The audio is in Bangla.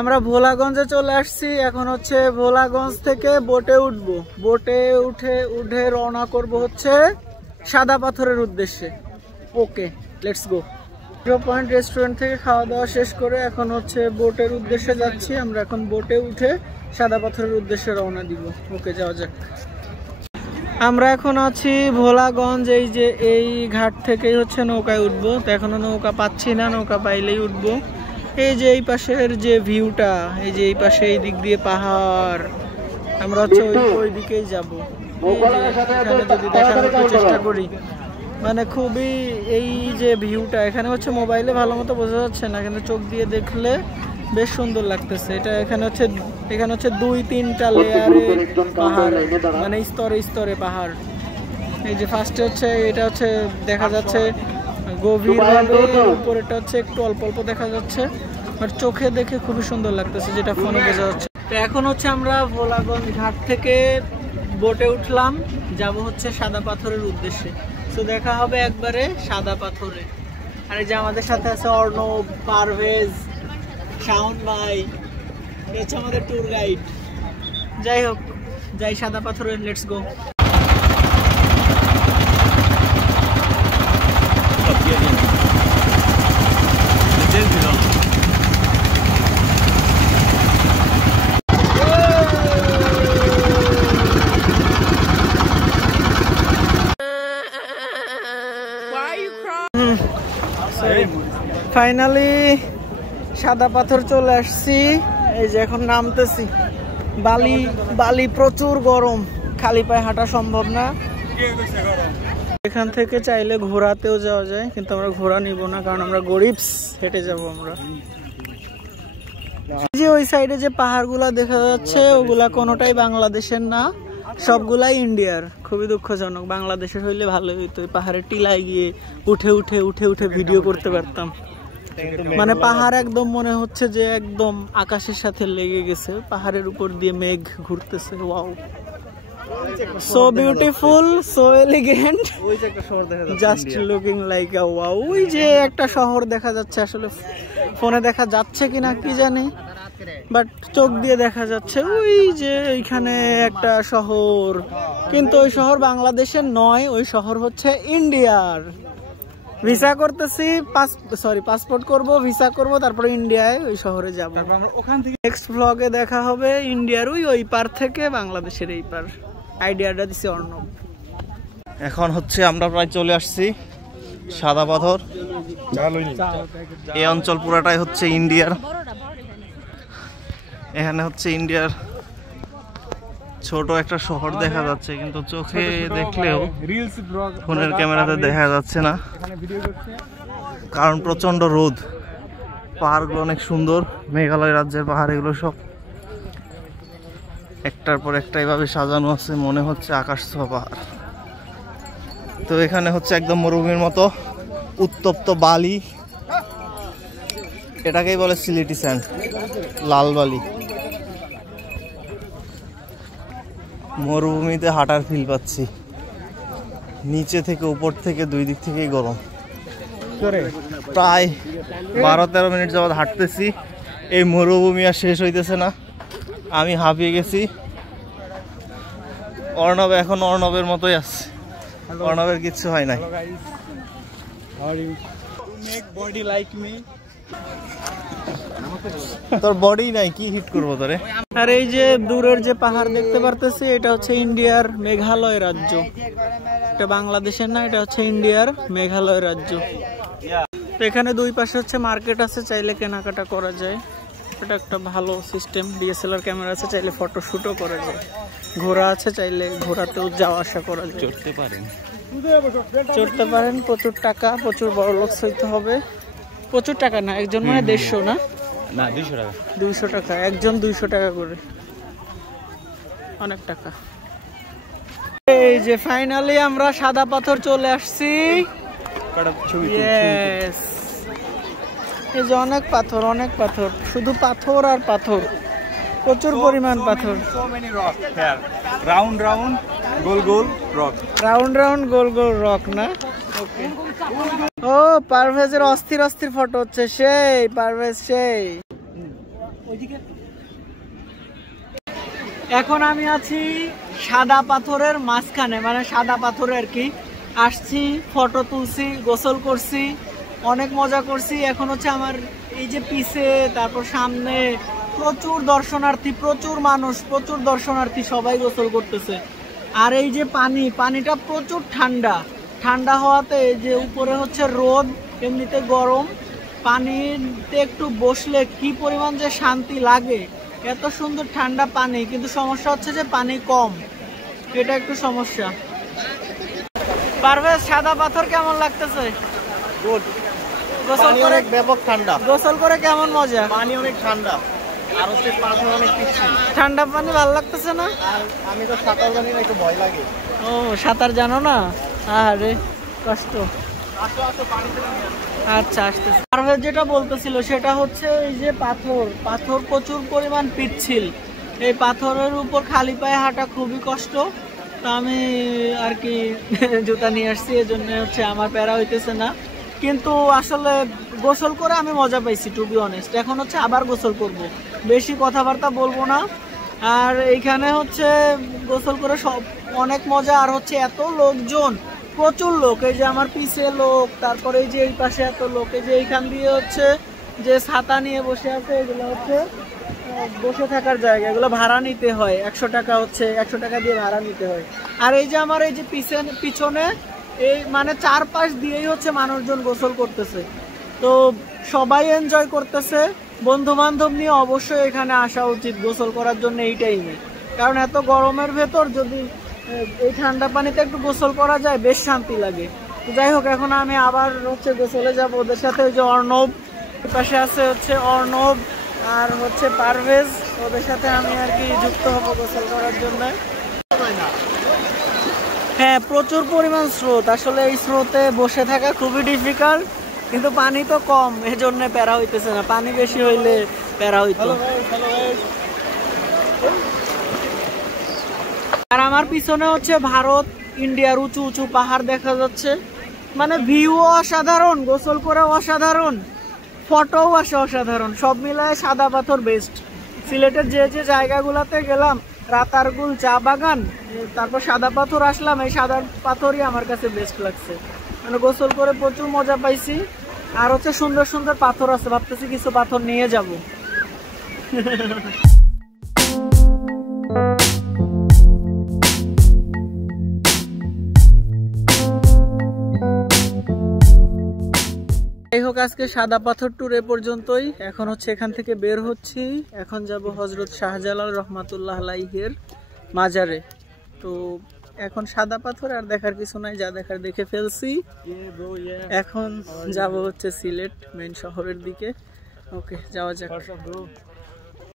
আমরা ভোলাগঞ্জে চলে আসছি। এখন হচ্ছে ভোলাগঞ্জ থেকে বোটে উঠবো। বোটে উঠে রওনা করব হচ্ছে সাদা পাথরের উদ্দেশ্যে। ওকে, লেটস গো। 0 পয়েন্ট রেস্টুরেন্ট থেকে খাওয়া দাওয়া শেষ করে এখন হচ্ছে বোটের উদ্দেশ্যে যাচ্ছি। আমরা এখন বোটে উঠে সাদা পাথরের উদ্দেশ্যে রওনা দিব। ওকে, যাওয়া যাক। আমরা এখন আছি ভোলাগঞ্জ। এই যে এই ঘাট থেকেই হচ্ছে নৌকায় উঠবো। তো এখনো নৌকা পাচ্ছি না, নৌকা পাইলেই উঠবো। এই যে এই পাশের যে ভিউটা, এই যে এই পাশে এই দিক দিয়ে পাহাড়, আমরা হচ্ছে ওই দিকেই যাবো। যদি দেখানোর চেষ্টা করি, মানে খুবই এই যে ভিউটা, এখানে হচ্ছে মোবাইলে ভালো মতো বোঝা যাচ্ছে না, কিন্তু চোখ দিয়ে দেখলে বেশ সুন্দর লাগতেছে। এটা এখানে হচ্ছে 2-3টা লেয়ারে পাহাড়, মানে স্তরে স্তরে পাহাড়। এই যে ফার্স্টে হচ্ছে এটা হচ্ছে দেখা যাচ্ছে গভীরভাবে, উপরেটা হচ্ছে একটু অল্প অল্প দেখা যাচ্ছে, আর চোখে দেখে খুবই সুন্দর লাগতেছে, যেটা ফোনে বোঝা যাচ্ছে। তো এখন হচ্ছে আমরা ভোলাগঞ্জ ঘাট থেকে বোটে উঠলাম, যাব হচ্ছে সাদা পাথরের উদ্দেশ্যে। তো দেখা হবে একবারে সাদা পাথরে। আর এই যে আমাদের সাথে আছে অর্ণব, পারভেজ, শাওন ভাই, হচ্ছে আমাদের ট্যুর গাইড। যাই হোক, যাই সাদা পাথরে, লেটস গো। ফাইনালি সাদা পাথর চলে আসছি। এই যে এখন নামতেছি। বালি প্রচুর গরম, খালি পায়ে হাঁটা সম্ভব না। এখান থেকে চাইলে ঘোড়াতেও যাওয়া যায়, কিন্তু আমরা ঘোড়া নিব না, কারণ আমরা গরিবস, হেঁটে যাব আমরা। যে ওই সাইডে যে পাহাড়গুলা দেখা যাচ্ছে, ওগুলা কোনোটাই বাংলাদেশের না, সবগুলাই ইন্ডিয়ার। খুবই দুঃখজনক। বাংলাদেশের হইলে ভালো হইতো, পাহাড়ের টিলায় গিয়ে উঠে ভিডিও করতে পারতাম। মানে পাহাড় একদম মনে হচ্ছে যে একদম আকাশের সাথে লেগে গেছে, পাহাড়ের উপর দিয়ে মেঘ ঘুরতেছে। Wow, so beautiful, so elegant, just looking like আ ওয়াও। ওই যে একটা শহর দেখা যাচ্ছে, আসলে ফোনে দেখা যাচ্ছে কিনা কি জানি, বাট চোখ দিয়ে দেখা যাচ্ছে। ওই যে এইখানে একটা শহর, কিন্তু ওই শহর বাংলাদেশের নয়, ওই শহর হচ্ছে ইন্ডিয়ার। ভিসা করতেছি, পাসপোর্ট করব, ভিসা করব, তারপরে ইন্ডিয়ায় ওই শহরে যাব। ওখান থেকে নেক্সট ব্লগে দেখা হবে ইন্ডিয়ার ওই পার থেকে বাংলাদেশের এই পার। আইডিয়াটা দিছে অর্ণব। এখন হচ্ছে আমরা প্রায় চলে আসছি সাদা পাথর। এই অঞ্চল পুরাটাই হচ্ছে ইন্ডিয়ার। এখানে হচ্ছে ইন্ডিয়ার ছোট একটা শহর দেখা যাচ্ছে, কিন্তু চোখে দেখলেও ফোনের ক্যামেরাতে দেখা যাচ্ছে না, কারণ প্রচন্ড রোদ। পাহাড়গুলো অনেক সুন্দর, মেঘালয় রাজ্যের পাহাড় এগুলো সব একটার পর একটা এভাবে সাজানো আছে, মনে হচ্ছে আকাশ ছোঁয়া পাহাড়। তো এখানে হচ্ছে একদম মরুভূমির মতো উত্তপ্ত বালি, এটাকেই বলে সিলেটি স্যান্ড, লাল বালি। মরুভূমিতে হাঁটার ফিল পাচ্ছি, নিচে থেকে উপর থেকে দুই দিক থেকেই গরম। প্রায় 12-13 মিনিট যাবত হাঁটতেছি, এই মরুভূমি আর শেষ হইতেছে না, আমি হাঁপিয়ে গেছি। অর্ণব এখন অর্ণবের মতোই আছে, অর্ণবের কিচ্ছু হয় নাই। তোর বডি নাই, কি হিট করবো তোরে? আর এই যে দূরের যে পাহাড় দেখতে পারতেছি, এটা হচ্ছে ইন্ডিয়ার মেঘালয় রাজ্য। এটা বাংলাদেশের না, এটা হচ্ছে ইন্ডিয়ার মেঘালয় রাজ্য। তো এখানে দুই পাশে হচ্ছে মার্কেট আছে, চাইলে কেনাকাটা করা যায়। এটা একটা ভালো সিস্টেম। ডিএসএলআর ক্যামেরা আছে, চাইলে ফটোশুটও করা যায়। ঘোড়া আছে, চাইলে ঘোড়াতেও যাওয়া আসা করা যায়। চড়তে পারেন। প্রচুর টাকা, প্রচুর বড় লোক হইতে হবে। প্রচুর টাকা না, একজন মানে 150 না, 200 টাকা একজন, 200 টাকা করে, অনেক টাকা। এই যে ফাইনালি আমরা সাদা পাথর চলে আসছি। এই যে অনেক পাথর, অনেক পাথর, শুধু পাথর আর পাথর, প্রচুর পরিমাণ পাথর। রাউন্ড গোল গোল রক না? ও পারভেজের অস্থির ফটো হচ্ছে, সেই পারভেজ সেই। এখন আমি আছি সাদা পাথরের মাঝখানে, মানে সাদা পাথরে আর কি। আসছি, ফটো তুলছি, গোসল করছি, অনেক মজা করছি। এখন হচ্ছে আমার এই যে পিছে, তারপর সামনে প্রচুর দর্শনার্থী, প্রচুর মানুষ, প্রচুর দর্শনার্থী, সবাই গোসল করতেছে। আর এই যে পানিটা প্রচুর ঠান্ডা, ঠান্ডা হওয়াতে এই যে উপরে হচ্ছে রোদ, এমনিতে গরম, পানিতে একটু বসলে কি পরিমাণ যে শান্তি লাগে। এত সুন্দর ঠান্ডা পানি, কিন্তু সমস্যা হচ্ছে যে পানি কম, এটা একটু সমস্যা। পারভেজ, সাদা পাথর কেমন লাগতেছে? গুড। গোসল করে ব্যাপক ঠান্ডা, গোসল করে কেমন মজা? পানি অনেক ঠান্ডা, আর হচ্ছে পাথর অনেক পিচ্ছিল। ঠান্ডা পানি ভালো লাগতেছে না? আর আমি তো সাঁতার জানি না, একটু ভয় লাগে। ও, সাঁতার জানো না? আরে কষ্ট। আসো আসো, পানিতে নামি। আচ্ছা, আসতেছে। পারভেজ যেটা বলতেছিল সেটা হচ্ছে এই যে পাথর প্রচুর পরিমাণ পিচ্ছিল। এই পাথরের উপর খালি পায়ে হাঁটা খুবই কষ্ট। তো আমি আর কি জুতা নিয়ে আসছি, এজন্য হচ্ছে আমার প্যারা হইতেছে না। কিন্তু আসলে গোসল করে আমি মজা পাইছি, টু বি অনেস্ট। এখন হচ্ছে আবার গোসল করব, বেশি কথাবার্তা বলবো না। আর এইখানে হচ্ছে গোসল করে সব অনেক মজা। আর হচ্ছে এত লোকজন, প্রচুর লোক, এই যে আমার পিছে লোক, তারপরে এই যে এই পাশে এত লোক, এই যে এইখান দিয়ে হচ্ছে যে ছাতা নিয়ে বসে আছে, এগুলো হচ্ছে বসে থাকার জায়গা, এগুলো ভাড়া নিতে হয়। 100 টাকা হচ্ছে, 100 টাকা দিয়ে ভাড়া নিতে হয়। আর এই যে আমার এই যে পিছনে এই মানে চারপাশ দিয়েই হচ্ছে মানুষজন গোসল করতেছে। তো সবাই এনজয় করতেছে। বন্ধু বান্ধব নিয়ে অবশ্যই এখানে আসা উচিত গোসল করার জন্য এই টাইমে, কারণ এত গরমের ভেতর যদি এই ঠান্ডা পানিতে একটু গোসল করা যায়, বেশ শান্তি লাগে। তো যাই হোক, এখন আমি আবার হচ্ছে গোসলে যাব ওদের সাথে। ওই যে অর্ণব পাশে আছে, হচ্ছে অর্ণব আর হচ্ছে পারভেজ, ওদের সাথে আমি আর কি যুক্ত হব গোসল করার জন্য। হ্যাঁ, প্রচুর পরিমাণ স্রোত, আসলে এই স্রোতে বসে থাকা খুবই ডিফিকাল্ট, কিন্তু পানি তো কম, এজন্য প্যারা হইতেছে না। পানি বেশি হইলে প্যারা হইতো। আর আমার পিছনে হচ্ছে ভারত ইন্ডিয়ার উঁচু উঁচু পাহাড় দেখা যাচ্ছে, মানে ভিউ অসাধারণ, গোসল করে অসাধারণ, ফটোও আসে অসাধারণ। সব মিলায় সাদা পাথর বেস্ট। সিলেটের যে যে জায়গাগুলোতে গেলাম, রাতারগুল, চা বাগান, তারপর সাদা পাথর আসলাম, এই সাদা পাথরই আমার কাছে বেস্ট লাগছে। মানে গোসল করে প্রচুর মজা পাইছি। আর হচ্ছে সুন্দর সুন্দর পাথর আছে, ভাবতেছি কিছু পাথর নিয়ে যাব। যাই হোক, আজকে সাদা পাথর ট্যুর এ পর্যন্তই। এখন হচ্ছে এখান থেকে বের হচ্ছি, এখন যাব হজরত শাহজালাল রহমাতুল্লাহ আলাইহির মাজারে। তো এখন সাদা পাথর আর দেখার কিছু নাই, যা দেখার দেখে ফেলছি। এখন যাব হচ্ছে সিলেট মেইন শহরের দিকে। ওকে, যাওয়া যাক।